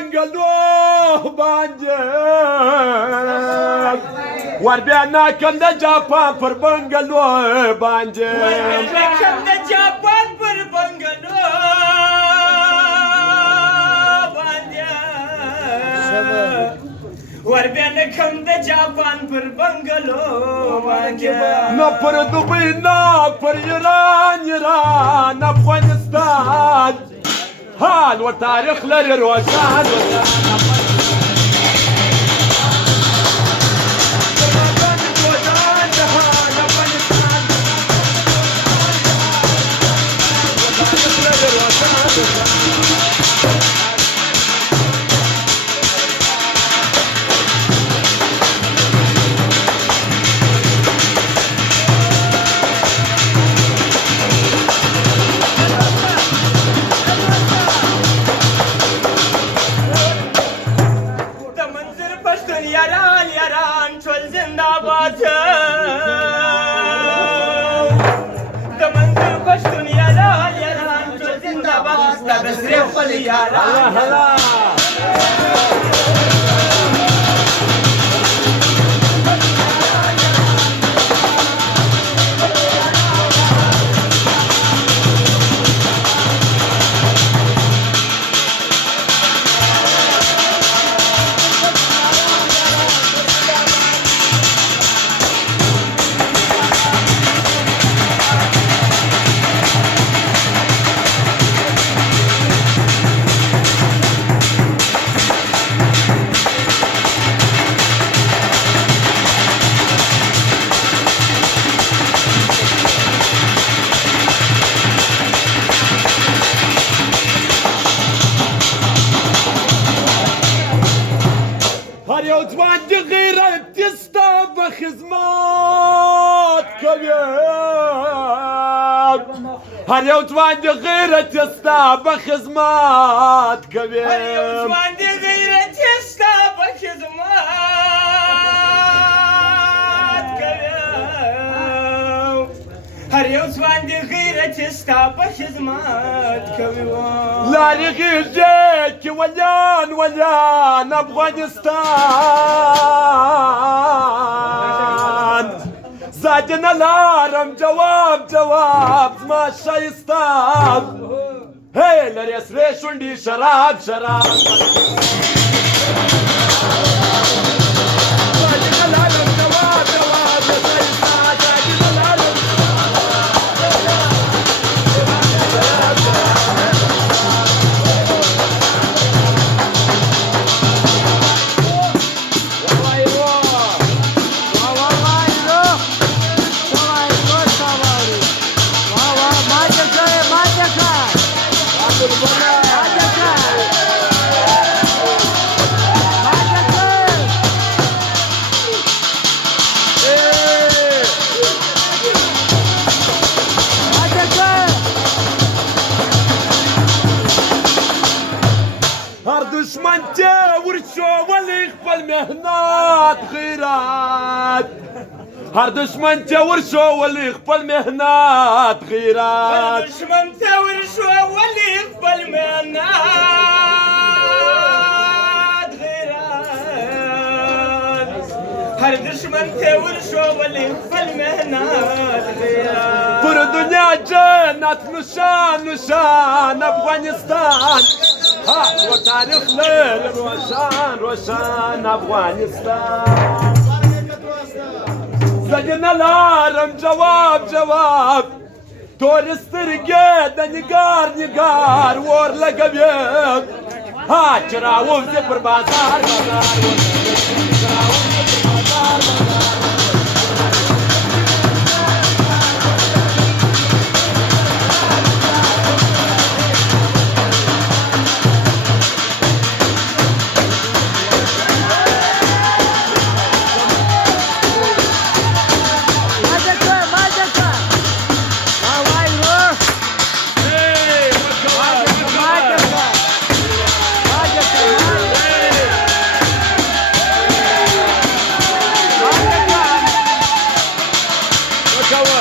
بنگلو بانجه ور بیانا کم دا جاپان پر بنگلو بانجه کم دا جاپان پر بنگلو بانجه ور بیانا کم دا جاپان پر بنگلو بانجه نا پر دبی نا پر ایران افغانستان حال و تاریخ لري روشان هلا هلا هر یو ځوان د غیرت ستا به خدمت کوي هر یو ځوان د غیرت ستا به خدمت کوي هر یو ځوان د غیرت ستا به خدمت کوي هر یو ځوان د غیرت ستا به خدمت کوي لارې غیږې کې ولیان ولیان افغانستان زاد نه لارم جواب جواب زما ښایسته هی لرې سرې شونډې شراب شراب دشمن ته ورشولی خپل مهنت غیرت هر دشمن ته ورشولی خپل مهنت غیرت دشمن ته ورشولی خپل مهنت غیرت هر دشمن ته ورشولی خپل مهنت غیرت پر دنیا جنت نشان نشان افغانستان ها و تاریخ لري روشان روشان افغانستان زه نه لارم جواب جواب تورې سترګې د نګار نګار اور لګوي ها چې راوځي پر بازار Go on.